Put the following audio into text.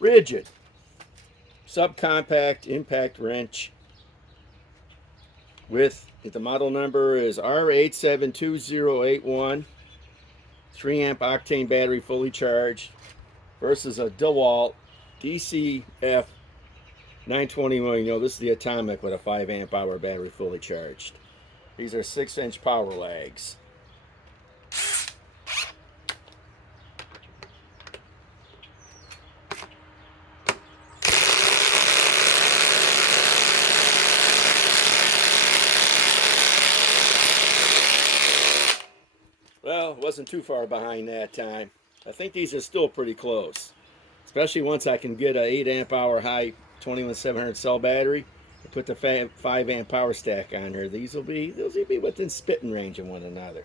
RIDGID subcompact impact wrench with, the model number is R872081, 3 amp octane battery fully charged, versus a DEWALT DCF 921. You know, this is the atomic with a 5 amp hour battery fully charged. These are 6-inch power lags. Well, it wasn't too far behind that time. I think these are still pretty close, especially once I can get a 8 amp hour high 21700 cell battery and put the 5 amp power stack on here. These will be within spitting range of one another.